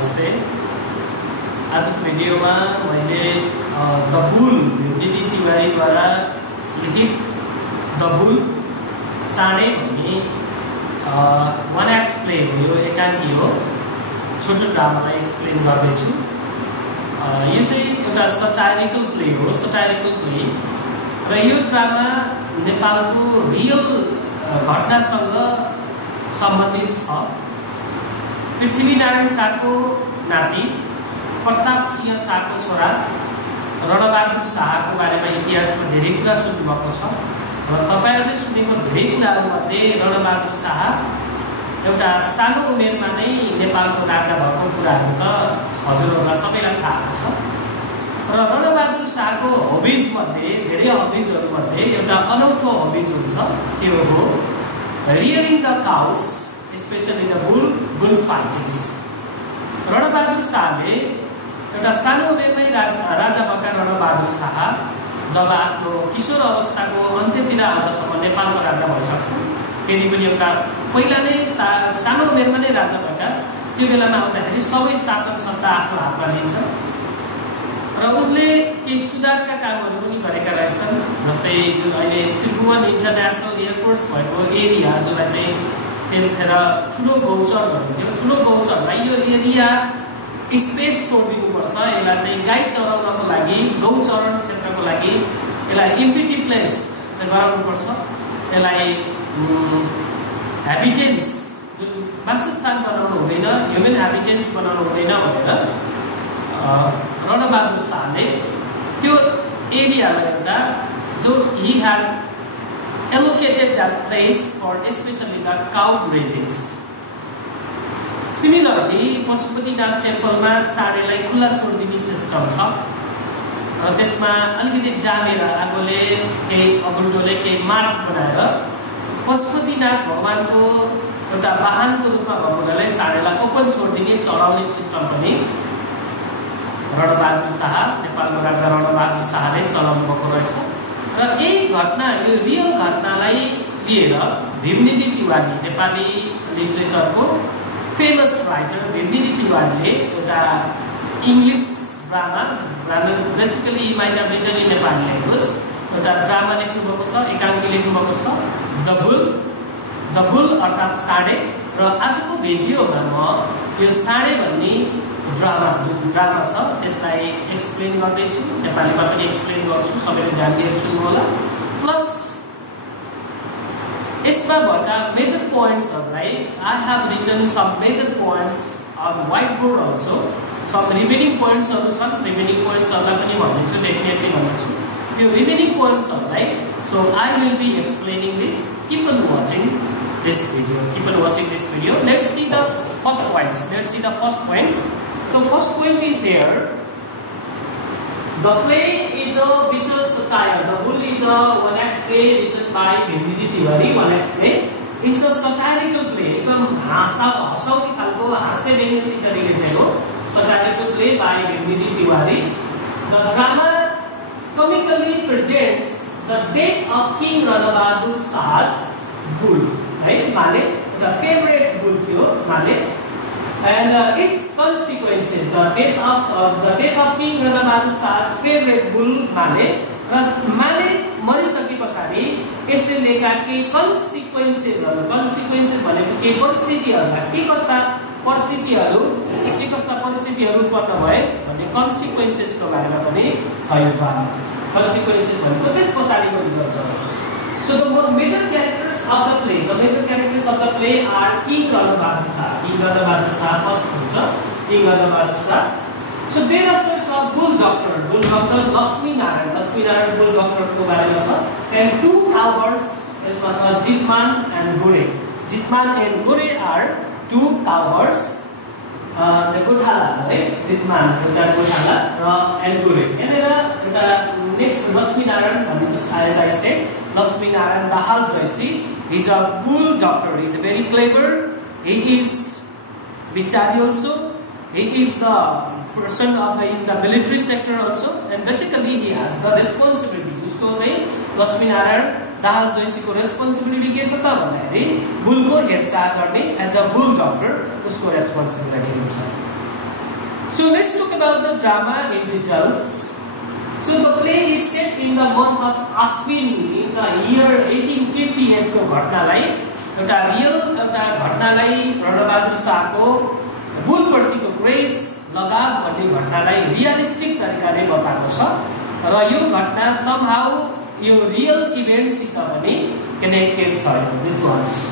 नमस्ते। आजको भिडियोमा मैले द बुल भीमनिधि तिवारीद्वारा लिखित द बुल साँडे भन्ने वान एक्ट प्ले हो, यो एकाङ्की हो, छोटो ड्रामालाई एक्सप्लेन गर्दैछु। यो चाहिँ एउटा सटायरिकल प्ले हो, सटायरिकल प्ले र यो ड्रामा नेपालको रियल घटनासँग सम्बन्धित छ। पृथ्वीनारायण शाहको नाति प्रताप सिंह शाहको छोरा रणबहादुर शाहको बारेमा इतिहासमा धेरै कुरा सुन्नुभएको छ र तपाईहरुले सुनेको धेरै कुराहरूमध्ये रणबहादुर शाह एउटा सानो उमेरमा नै नेपालको राजा भएको कुराहरू त हजुरहरूलाई सबैलाई थाहा छ। र रणबहादुर शाहको हबिजमध्ये धेरै हबिजहरूमध्ये एउटा अनौठो हबिज हुन्छ, त्यो हो rearing the cows, specially the bull fightings. Ranbahadur शाहले एउटा सानो उमेरमै राजा भएका रणबहादुर शाह जब आफ्नो किशोर अवस्थाको अन्त्यतिर आउँदासम्म नेपालको राजा भइसक्छन्, फेरि पनि एउटा पहिला नै सानो उमेरमा नै राजा भएका, त्यो बेलामा आउँदाखेरि सबै शासन सत्ता आफ्नो हातमा लिन्छ र उनले केही सुधारका कामहरू पनि गरेका रहेछन्। जस्तै जुन अहिले त्रिभुवन इन्टरनेसनल एयरपोर्ट्स भएको एरिया, जसलाई चाहिँ त्यतिखेर ठुलो गौचर भनिन्थ्यो, ठुलो गौचरलाई यो एरिया स्पेस छोडिदिनुपर्छ, यसलाई चाहिँ गाई चराउनको लागि, गौचरण क्षेत्रको लागि यसलाई इम्पिटी प्लेस गराउनुपर्छ, यसलाई ह्याबिटेन्स जुन वासस्थान बनाउनु हुँदैन, ह्युमन ह्याबिटेन्स बनाउनु हुँदैन भनेर रणबहादुर शाहले त्यो एरियालाई एउटा जो he had allocated that place for especially the cow grazings. Similarly, Pashupatinath टेम्पलमा साँडेलाई खुल्ला छोडिदिने सिस्टम छ र त्यसमा अलिकति डामेर आगोले केही अगुल्टोले केही मार्ग बनाएर पशुपतिनाथ भगवानको एउटा वाहनको रूपमा भएकोले साँडेलाई ओपन छोडिदिने चढाउने सिस्टम पनि रणबहादुर शाह, नेपालको राजा रणबहादुर शाहले चलाउनु भएको रहेछ। र यही घटना, यो रियल घटनालाई लिएर भीमनिधि तिवारी, नेपाली लिटरेचरको फेमस राइटर भीमनिधि तिवारीले एउटा English drama, basically might have written in Nepali language, एउटा ड्रामा लेख्नुभएको छ, एकाङ्की लेख्नुभएको छ, द बुल अर्थात् साँडे। र आजको भिडियोमा म यो साँडे भन्ने जुन ड्रामा छ त्यसलाई एक्सप्लेन गर्दैछु, नेपालीमा पनि एक्सप्लेन गर्छु, सबैले ध्यान दिएर सुन्नु होला। प्लस यसमा भएका मेजर पोइन्ट्सहरूलाई I have written some major points on white board also, some remaining पोइन्ट्सहरू छन्, रिमेनिङ पोइन्ट्सहरूलाई पनि भन्दैछु, डेफिनेटली भन्दैछु यो रिमेनिङ पोइन्ट्सहरूलाई। So I will be explaining this, keep on watching this video, keep on watching this video. Let's see the first points. So first point is here, the play is a bitter satire. The Bull is a one act play written by Bhimnidhi Tiwari. One act play, it's a satirical play, एकदम हँसाउने खालको हास्य व्यङ्ग्यसित related हो, satirical play by Bhimnidhi Tiwari. The drama comically presents the death of King Ranabhadur Shah's bull, right? Male, the favorite bull थियो Male, and its consequences, the death of King Ranabhadur Shah's favorite bull Male, र Male मरिसके पछाडि यसले लेखा केही consequences भनेको केही परिस्थितिहरुमा के कस्ता परिस्थितिहरु उत्पन्न भए भन्ने कन्सिक्वेन्सेसको बारेमा पनि छ यो ड्रामा। कन्सिक्वेन्सेस भनेको त्यस पछाडिको रिजल्ट छ। So the major characters of the play are King Ranabhadur Shah first हुन्छ, King Ranabhadur Shah. So then also bull doctor Lakshmi Narayan bull doctor को बारेमा छ, and two cowherds यसमा छ, Jitman and Gore are two cowherds, the गोठाला है, Jitman एउटा गोठाला र and Gore यहाँनेर एउटा next Lakshmi Narayan भन्ने just as I said, Lakshmi Narayan Dahal Joshi, he's a bull doctor, he's very clever, he is Bichari also, he is the person in the military sector also, and basically he has the responsibility. उसको चाहिँ लक्ष्मी नारायण दाहाल जोशीको responsibility के छ त भन्दाखेरि बुलको हेरचाह गर्ने as a bull doctor उसको रेस्पोन्सिबिलिटी हुन्छ। So let's talk about the drama in details. So the play is set in the month of Ashwin in the year 1858 को घटनालाई एउटा रियल एउटा घटनालाई रणबहादुर शाहको बुलप्रतिको क्रेज लगाव भन्ने घटनालाई रियलिस्टिक तरिकाले बताएको छ र यो घटना समहाउ यो रियल इभेन्टसित पनि कनेक्टेड छ this once.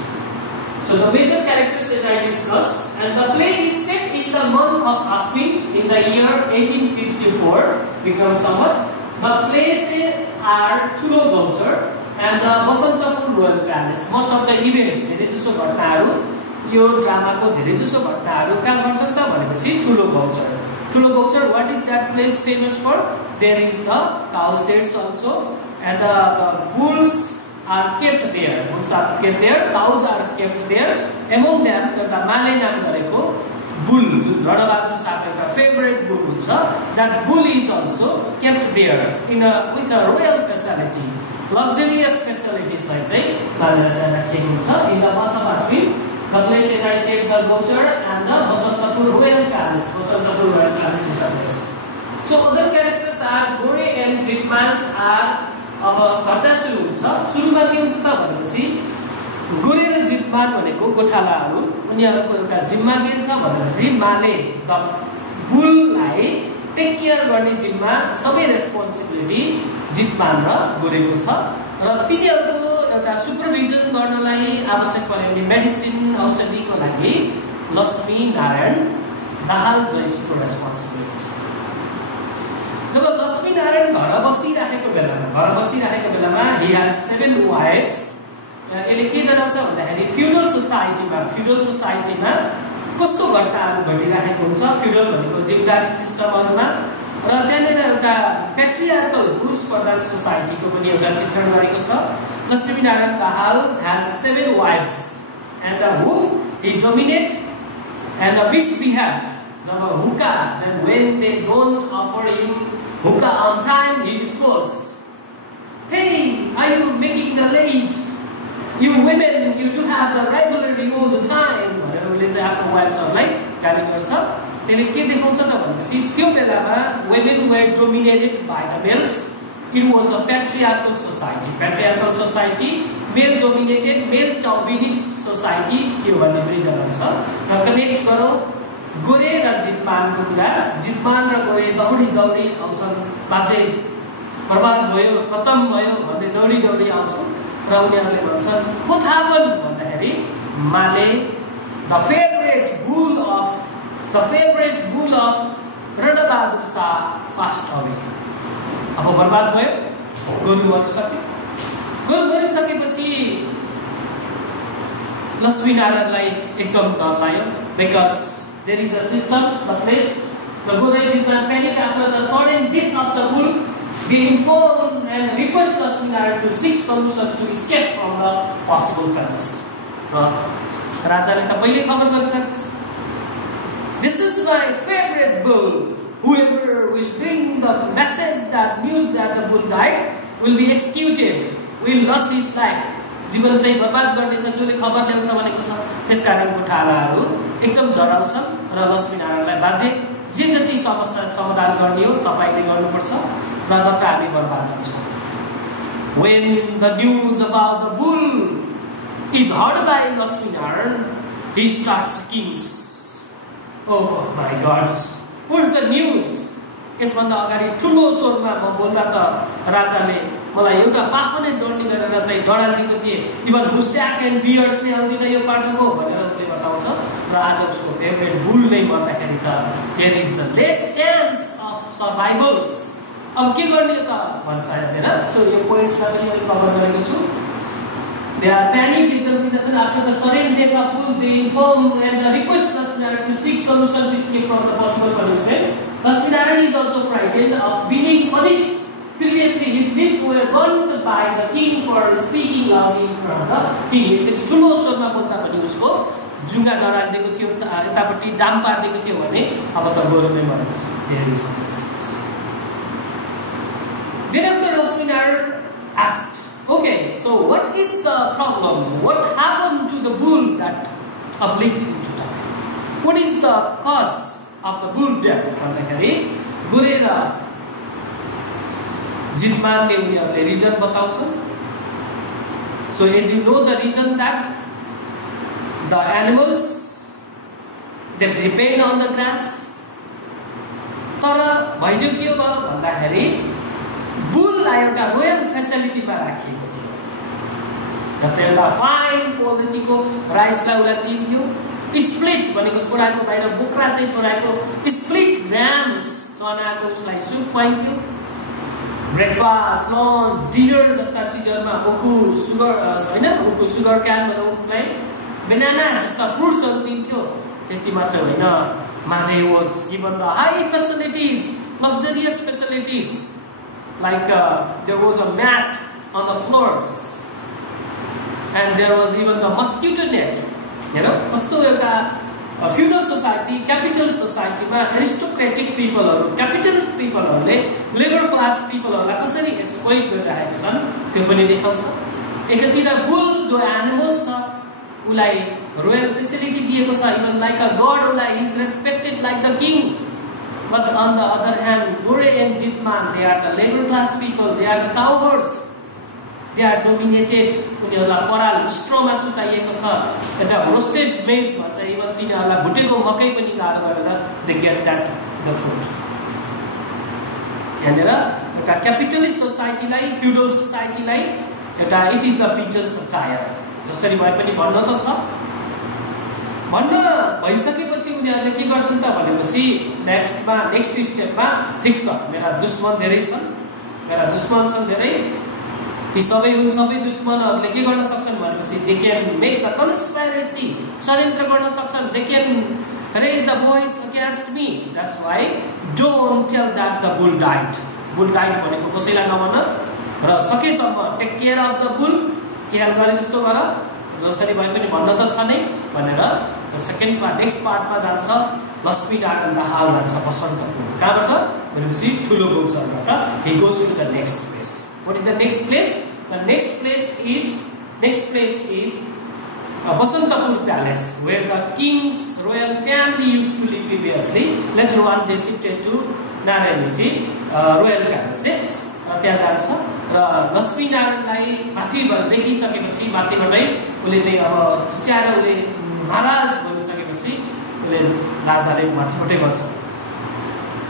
So the major characters as I discussed, and the play is set in the month of Ashwin in the year 1854 Vikram Samvat. The places are Thulo Gauchar and the Basantapur Royal Palace. Most of the events, धेरै जसो घटनाहरू यो ड्रामाको धेरै जसो घटनाहरू कहाँ घट्छन् त भनेपछि ठुलो गौचर. ठुलो Gauchar, what is that place famous for? There is the cow sheds also, and the bulls are kept there. Bulls are kept there, cows are kept there. Among them, एउटा माले नाम गरेको bull, जुन रणबहादुर शाहको एउटा फेभरेट bull हुन्छ, that bull is also kept there in with a royal facility, luxurious facilities चाहिँ मालेर राखिएको हुन्छ. In the month of Ashwin, the place as I said, the Gauchar and the Basantapur Royal Palace. Basantapur Royal Palace is the place. So other characters are Gore and Jitmans are. अब घटना सुरु हुन्छ. सुरुमा के हुन्छ त भनेपछि गोरे र जितमान भनेको गोठालाहरू, उनीहरूको एउटा जिम्मा के छ भनेपछि माले द बुललाई टेक केयर गर्ने जिम्मा, सबै रेस्पोन्सिबिलिटी जितमान र गोरेको छ र तिनीहरूको एउटा सुपरभिजन गर्नलाई आवश्यक पर्ने मेडिसिन औषधिको लागि लक्ष्मी नारायण दाहाल जयसीको रेस्पोन्सिबिलिटी छ. जब लक्ष्मी नारायण घर बसिरहेको बेलामा he has 7 wives. यसले के जनाउँछ भन्दाखेरि फ्युडल सोसाइटीमा कस्तो घटनाहरू घटिरहेको हुन्छ फ्युडल भनेको जिम्मेदारी सिस्टमहरुमा र त्यहाँनिर एउटा पेट्रियार्कल पुरुष प्रधान सोसाइटीको पनि एउटा चित्रण गरेको छ. Lakshmi Narayan Dahal has 7 wives and whom he dominate and misbehaved. जब हुक्का, then when they don't offer him hookah on time, he scolds. Hey, are you making the late? You women, you do have the rivalry all the time. भनेर उले चाहिँ आफ्नो वाइफ्सहरुलाई गाली गर्छ. त्यसले के देखाउँछ त भनेपछि त्यो बेलामा women were dominated by the males. It was the patriarchal society, male dominated, male chauvinist society थियो भन्ने पनि जनाउँछ. र कनेक्ट गरौँ गोरे र जितमानको कुरा. जितमान र गोरे दौडी आउँछन्, बाजे बर्बाद भयो, खतम भयो भन्दै दौडी आउँछन् र उनीहरूले भन्छन् what happened भन्दाखेरि माले the favorite bull of Ran Bahadur Shah passed away. अब बर्बाद भयो, गोरु मरिसकेपछि लक्ष्मी नारायणलाई एकदम डर लाग्यो because there is a system, the place. The Gore Jitman panic after the sudden death of the bull. They inform and request Lakshmi Narayan to seek solution to escape from the possible perils. राजाले त पहिले खबर गरिसकेको छ. This is my favorite bull. Whoever will bring the message that news that the bull died will be executed, will lose his life. जीवन चाहिँ बर्बाद गर्नेछ जसले खबर ल्याउँछ भनेको छ. त्यसकारण गोठालाहरू एकदम डराउँछन् र लक्ष्मी नारायणलाई बाजे जे जति समस्या समाधान गर्ने हो तपाईले गर्नुपर्छ र नत्र हामी बर्बाद हुन्छौँ. When the news about the bull is heard by Lakshmi Narayan, he starts shaking. Oh my God, what's the news? यसभन्दा अगाडि ठुलो स्वरमा म बोल्दा त राजाले मलाई एउटा पाखो नै डोर्नी गरेर चाहिँ डरालिदिएको थिए. इभन मुस्ट्याक एन्ड बियर्ड्स नै आउँदिन यो पाटोको भनेर उसले बताउँछ. र आज उसको फेभरेट बुल नै मर्दाखेरि त there is less chance of survivals. अब के गर्ने त भन्छ हेरेर. सो यो पोइन्ट्सलाई पनि मैले कभर गरेको छु. They are panicked एकदम चिन्ता after the sudden death of bull. They inform and request Lakshmi Narayan to seek solution to escape from the possible punishment. Lakshmi Narayan is also frightened of being punished. Previously, his lips were burned by the king for speaking loudly in front of the king. एकचोटि ठुलो स्वरमा बोल्दा पनि उसको जुङ्गा डरालिदिएको थियो, यतापट्टि दाम पार्दिएको थियो भने अब त गोरु नै मरेको छ. There is no distance. Then after Lakshmi Narayan asked, okay, so what is the problem? What happened to the bull that uplifted him to die? What is the cause of the bull death भन्दाखेरि गोरे र जितमानले उनीहरूले reason बताउँछन्. So as you know the reason that the animals they depend on the grass. तर भइदियो के हो भन्दाखेरि बुललाई एउटा रोयल फेसिलिटीमा राखिएको थियो. जस्तै एउटा फाइन क्वालिटीको राइसलाई उसलाई दिइन्थ्यो. स्प्लिट भनेको छोराको बाहिर बोक्रा चाहिँ छोराको स्प्लिट ग्राम्स चनाको उसलाई सुप खुवाइन्थ्यो. ब्रेकफास्ट, लन्च, डिनर जस्ता चिजहरुमा ओखु सुगर हैन ओखु सुगर क्यान उसलाई बनाना जस्ता फ्रुट्सहरु दिन्थ्यो. त्यति मात्र होइन, Male was given the high facilities, luxurious facilities, like there was a mat on the floors, and there was even the mosquito net. You know, कस्तो एउटा feudal society, capital society मा aristocratic people हरु, capitalist people हरुले labor class people हरुलाई कसरी exploit गरिरहेका छन् त्यो पनि देखाउँछ. एकतिर bull जो animals छ उलाई royal facility दिएको छ, even like a god ulai is respected like the king. But on the other hand, Gore and Jitman, they are the labor class people, they are the cowherds, they are dominated. उनीहरुलाई पराल stroma सुताइएको छ, एउटा roasted मेज भन्छ, even तिनीहरुलाई भुटेको मकै पनि गाह्रो गरेर they get that the food. यहाँनिर एउटा क्यापिटलिस्ट सोसाइटीलाई, फ्युडल सोसाइटीलाई एउटा it is the Peter's tyre जसरी भए पनि भन्न त छ. भन्न भइसकेपछि उनीहरूले के गर्छन् त भनेपछि नेक्स्ट स्टेपमा ठीक छ मेरा दुश्मन धेरै छन्, मेरा दुश्मन छन् धेरै, ती सबै दुश्मनहरूले के गर्न सक्छन् भनेपछि they can make the conspiracy, षड्यन्त्र गर्न सक्छन्, they can raise the voice against me. That's why don't tell that the bull died. Bull died भनेको कसैलाई नभन र सकेसम्म take care of the bull, care गरे जस्तो गर, जसरी भए पनि भन्न त छ नै भनेर सेकेन्ड पार्ट नेक्स्ट पार्टमा जान्छ. लक्ष्मीनारायण दाहाल जान्छ बसन्तपुर. कहाँबाट भनेपछि ठुलो गौशालाबाट he goes to the next place. What is the next place? The next place is Basantapur Palace, where the king's royal family used to live previously. Later on they shifted to Narayanati royal palaces. त्यहाँ जान्छ र लक्ष्मीनारायणलाई माथिबाट देखिसकेपछि माथिबाटै उसले चाहिँ अब चिच्याएर उसले महाराज भनिसकेपछि उसले राजाले माथिबाटै भन्छ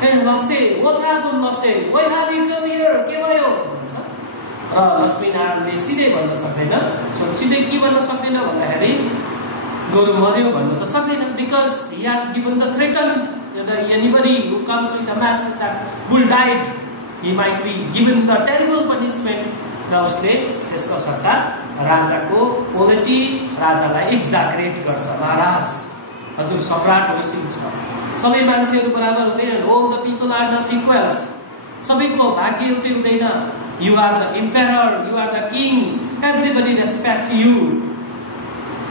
ए लसे व्हाट ह्यापन लसे why have you come here, के भयो भन्छ. र लक्ष्मीनारायणले सिधै भन्न सक्दैन. सो सिधै के भन्न सक्दैन भन्दाखेरि गोरु मर्यो भन्न त सक्दैन, because he has given the threaten anybody who comes with the message that bull died, he might be given the terrible punishment. र उसले त्यसको सट्टा राजाको पोलिटी राजालाई एक्जाग्रेट गर्छ. महाराज हजुर सम्राट होइसिन्छ, सबै मान्छेहरू बराबर हुँदैनन्, all the people are not equals, सबैको भाग्य एउटै हुँदैन. You are the emperor, you are the king, everybody respect you,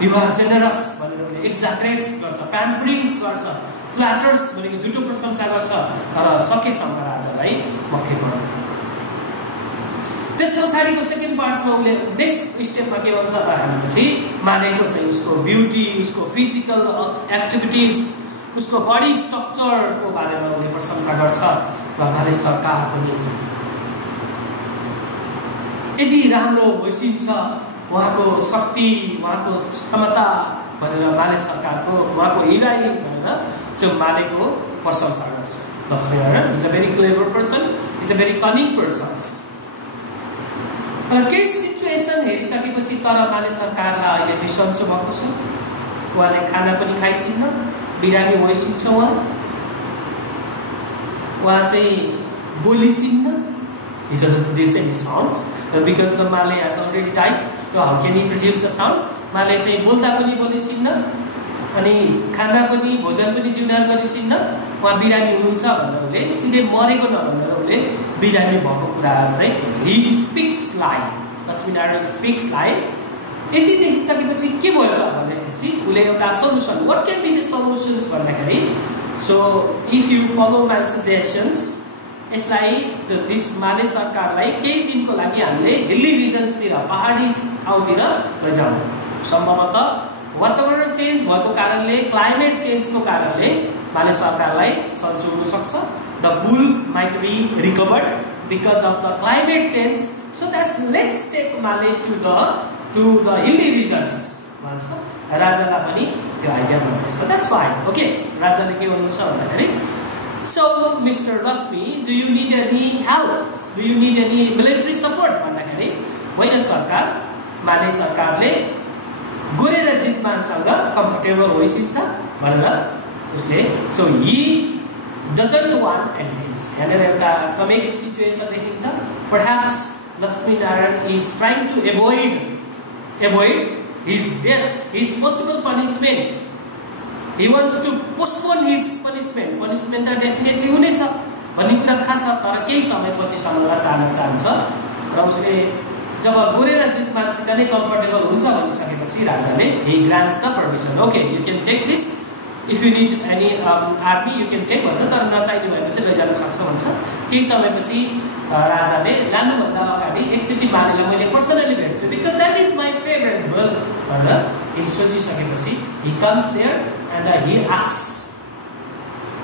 you are generous भनेर उसले एक्जाग्रेट्स गर्छ, प्याम्परिङ्स गर्छ, फ्ल्याटर्स भनेको झुटो प्रशंसा गर्छ र सकेसम्म राजालाई मक्खै पर्दैन. त्यस पछाडिको सेकेन्ड पार्ट्समा उसले नेक्स्ट स्टेपमा के भन्छ त भनेपछि मानेको चाहिँ उसको ब्युटी, उसको फिजिकल एक्टिभिटिज, उसको बडी स्ट्रक्चरको बारेमा उसले प्रशंसा गर्छ. र माले सरकार पनि यदि राम्रो भइसिन्छ उहाँको शक्ति, उहाँको क्षमता भनेर माले सरकारको उहाँको हिराई भनेर चाहिँ मालेको प्रशंसा गर्छ. Lakshminarayan is a very clever person, is a very cunning person. र केही सिचुएसन हेरिसकेपछि तर माले सरकारलाई अहिले बिसन्चो भएको छ. उहाँले खाना पनि खाइसिन्न, बिरामी भइसिन्छ, उहाँ चाहिँ बोलिसिन्न, he doesn't produce any sounds because the Malay has already died. So how can he produce the sound? माले चाहिँ बोल्दा पनि बोलिसिन्न अनि खाना पनि भोजन पनि जीवनार गरिसिन्न, उहाँ बिरामी हुनुहुन्छ भनेर उसले सिधै मरेको नभनेर उसले बिरामी भएको कुरा चाहिँ he speaks lie. Lakshminarayan speaks lie. यति देखिसकेपछि के भयो त भनेपछि उसले एउटा solution, what can be the solutions भन्दाखेरि, so if you follow my suggestions, यसलाई दिस माले सरकारलाई केही दिनको लागि हामीले हिल्ली रिजन्सतिर, पहाडी ठाउँतिर लैजाउँ. सम्भवतः वातावरण चेन्ज भएको कारणले, क्लाइमेट चेन्जको कारणले माले सरकारलाई सन्चो हुन सक्छ. The bull might be recovered because of the climate change. So that's let's take माले टु द हिली रिजन्स भन्छ. राजालाई पनि त्यो आइडिया मनपर्छ. That's fine. ओके, राजाले के भन्नुहुन्छ भन्दाखेरि, so mister Lakshmi, do you need any help, do you need any military support भन्दाखेरि, होइन सरकार, माले सरकारले गोरे र जितमानसँग कम्फर्टेबल होइसिन्छ भनेर उसले. So he doesn't want anything. यहाँनिर एउटा कमिक सिचुएसन देखिन्छ. Perhaps Lakshmi Narayan is trying to avoid his death, his possible punishment. He wants to postpone his punishment. Punishment definitely हुनेछ भन्ने कुरा थाहा छ, तर केही समयपछि समयलाई जान चाहन्छ. र उसले जब गोरे र जितमानसित नै कम्फर्टेबल हुन्छ भनिसकेपछि राजाले he grants the permission. Okay, you can take this. If you need any army, you can take भन्छ. तर नचाहिने भएपछि लैजान सक्छ भन्छ. केही समयपछि राजाले लानुभन्दा अगाडि एकचोटि मालेलाई मैले पर्सनली भेट्छु, because that is my favourite ball भनेर केही सोचिसकेपछि he comes there and he asks,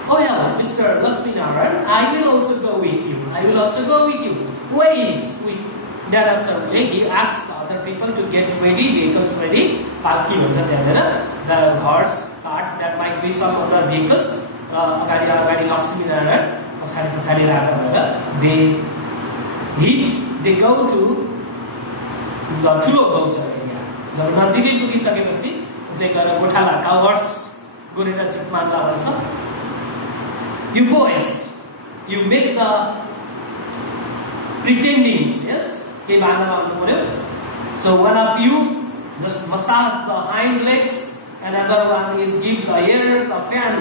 oh yeah, Mr. Lakshmi Narayan, I will also go with you. I will also go with you. Wait. Then after he asks the other people to get ready, vehicles ready. Palki भन्छ त्यहाँनिर. The horse cart, that might be some other vehicles. अगाडि लक्ष्मी नारायण, पछाडि राजा भएर they go to the ठुलो Gauchar area. जब नजिकै पुगिसकेपछि उसले गएर गोठाला कावर्स गोरे र जितमानलाई भन्छ, you boys, you make the pretendings, yes, के बहानामा आउनु पर्यो. So one of you just massage the hind legs, and another one is give the ear, the fan.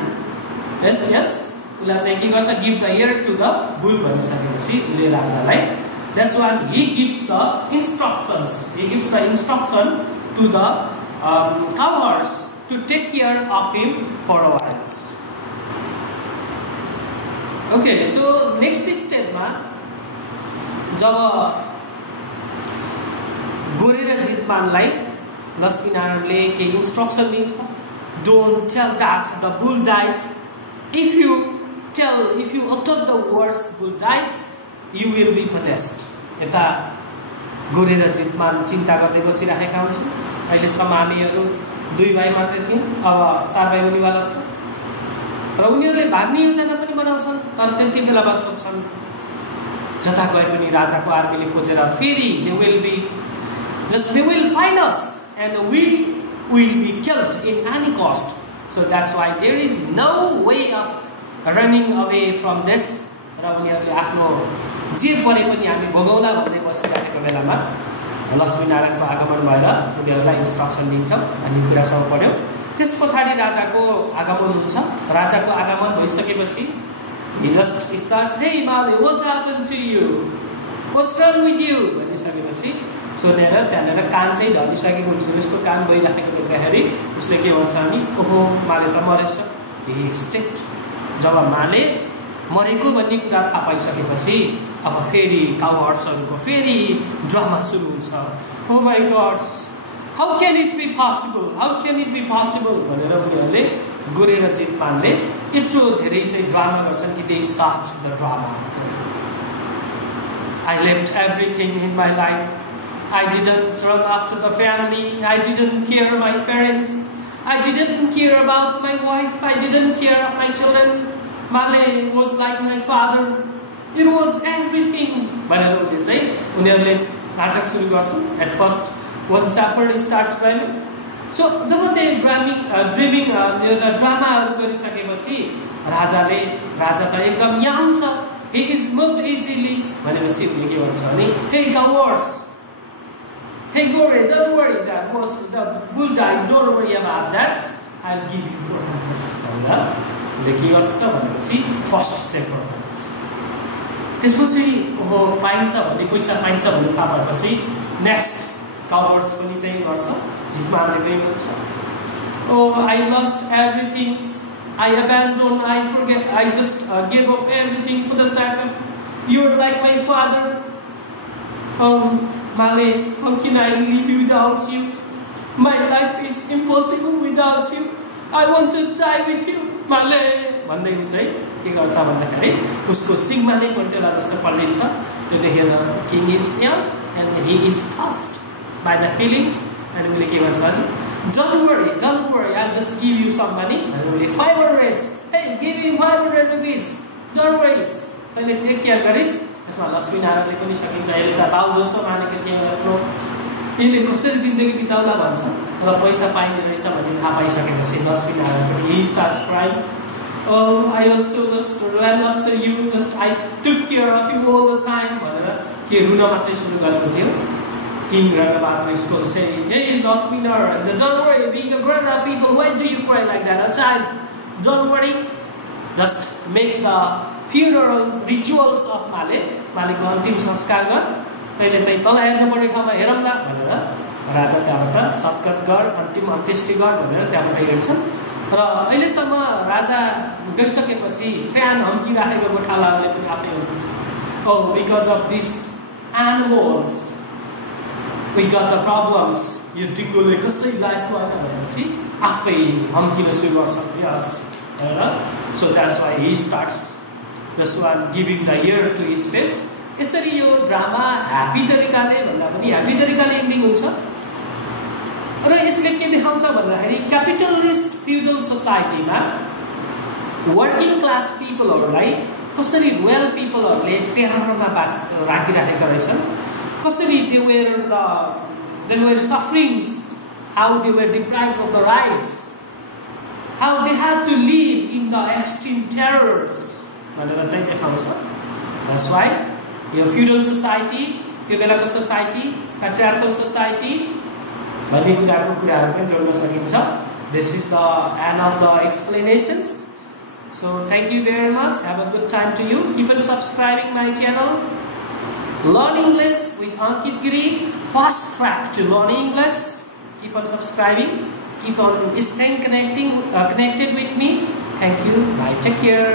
Yes. उसलाई चाहिँ के गर्छ, give the ear to the bull भनिसकेपछि उसले राजालाई, that's when he gives the instructions. He gives the instruction to the cow horse to take care of him for a while. Okay, so next step मा जब गोरे र जितमानलाई लक्ष्मीनारायणले के instruction दिन्छ, don't tell that the bull died. If you utter the words bull died, you will be punished. यता गोरे र जितमान चिन्ता गर्दै बसिरहेका हुन्छन्. अहिलेसम्म हामीहरू 2 भाइ मात्रै थियौँ, अब 4 भाइ हुनेवाला छ. र उनीहरूले भाग्ने योजना पनि बनाउँछन्, तर त्यति बेलामा सोच्छन् जता गए पनि राजाको आर्मीले खोजेर फेरि they will find us and we will be killed in any cost. So that's why there is no way of running away from this. र उनीहरूले आफ्नो जे परे पनि हामी भोगौला भन्दै बसिरहेको बेलामा लक्ष्मीनारायणको आगमन भएर उनीहरूलाई इन्स्ट्रक्सन दिन्छ भन्ने कुरासम्म पढ्यो. त्यस पछाडि राजाको आगमन हुन्छ. राजाको आगमन भइसकेपछि he just starts, hey Male, what happened to you? What's wrong with you? भनिसकेपछि सोधेर त्यहाँनिर कान चाहिँ ढलिसकेको हुन्छ. जस्तो कान भइराखेको देख्दाखेरि उसले के भन्छ भने, ओहो माले त मरेछ. he stepped. जब माले मरेको भन्ने कुरा थाहा पाइसकेपछि अब फेरि काउ हर्सहरूको फेरि ड्रामा सुरु हुन्छ. Oh my gods, how can it be possible भनेर उनीहरूले गोरे र जितमानले यत्रो धेरै चाहिँ ड्रामा गर्छन् कि they start the drama. I left everything in my life. I didn't run after the family. I didn't care my parents. I didn't care about my wife. I didn't care of my children. Male was like my father. It was everything. भनेर उनीहरूले नाटक सुरु गर्छन्. At first, one shepherd starts dreaming. So जब त्यो dreaming एउटा ड्रामाहरू गरिसकेपछि राजा त एकदम यङ छ. He is moved easily. भनेपछि उनले के भन्छ भने, hey cowards, hey Gore, don't worry, that was the bull died. Don't worry about that. I'll give you 400 भनेर उनले के गर्छ त भनेपछि फर्स्ट शेफर्ड भन्छ. त्यसपछि ओहो पाइन्छ भन्ने पैसा पाइन्छ भन्ने थाहा भएपछि नेक्स्ट कावर्ड्स पनि चाहिँ गर्छ. जितमानले पनि भन्छ, oh I lost everything. I abandoned, I forget, I just gave up everything for the sake of you're like my father. Oh Male, how can I live without you? My life is impossible without you. I want to die with you. माले भन्दै उ चाहिँ के गर्छ भन्दाखेरि उसको सिङमा नै पन्टेला जस्तो पल्टिन्छ। त्यो देखेर king is young and he is touched by the feelings and उसले के भन्छ भने don't worry I just give you some money भनेर उसले 500 hey give him 500 rupees don't worry तैँले टेक केयर गरिस्। त्यसमा लक्ष्मीनारायणले पनि सकिन्छ यसले त बाउ जस्तो मानेको थियो आफ्नो यसले कसरी जिन्दगी बिताउला भन्छ र पैसा पाइने रहेछ भन्ने थाहा पाइसकेपछि लक्ष्मीनारायण पनि he starts crying I also just ran after you just I took care of you all the time भनेर के रुन मात्रै सुरु गरेको थियो। King Rangbahadur school saying hey Lakshminarayan don't worry being a grown up people why do you cry like that a child don't worry just make the funeral rituals of मालेको अन्तिम संस्कार गर तैँले चाहिँ तल हेर्नुपर्ने ठाउँमा हेरौँला भनेर राजा त्यहाँबाट सत्कत गर अन्तिम अन्त्येष्टि गर भनेर त्यहाँबाट हेर्छन्। र अहिलेसम्म राजा गइसकेपछि फ्यान हम्किराखेको गोठालाहरूले पनि आफै हेर्नुहुन्छ oh because of this animals we got the problems यो डिङ्गोले कसै लाइफ भएन भनेपछि आफै हम्किन सुरु गर्छ यस भनेर so that's why he starts this one giving the ear to his face. यसरी यो ड्रामा ह्याप्पी तरिकाले भन्दा पनि ह्याप्पी तरिकाले एन्डिङ हुन्छ र यसले के देखाउँछ भन्दाखेरि क्यापिटलिस्ट फ्युडल सोसाइटीमा वर्किङ क्लास पिपलहरूलाई कसरी रोयल पिपलहरूले टेररमा राखिराखेका रहेछन्, कसरी they were sufferings, how they were deprived of the rights, how they had to live in the extreme terrors भनेर चाहिँ देखाउँछ। That's why यो फ्युडल सोसाइटी त्यो बेलाको सोसाइटी प्याट्रियार्कल सोसाइटी भन्ने कुराहरू पनि जोड्न सकिन्छ। This is the end of the explanations. So thank you very much, have a good time to you, keep on subscribing my channel learn English with Ankit Giri, fast track to learn English. Keep on subscribing, keep on staying connected with me. Thank you, bye, take care.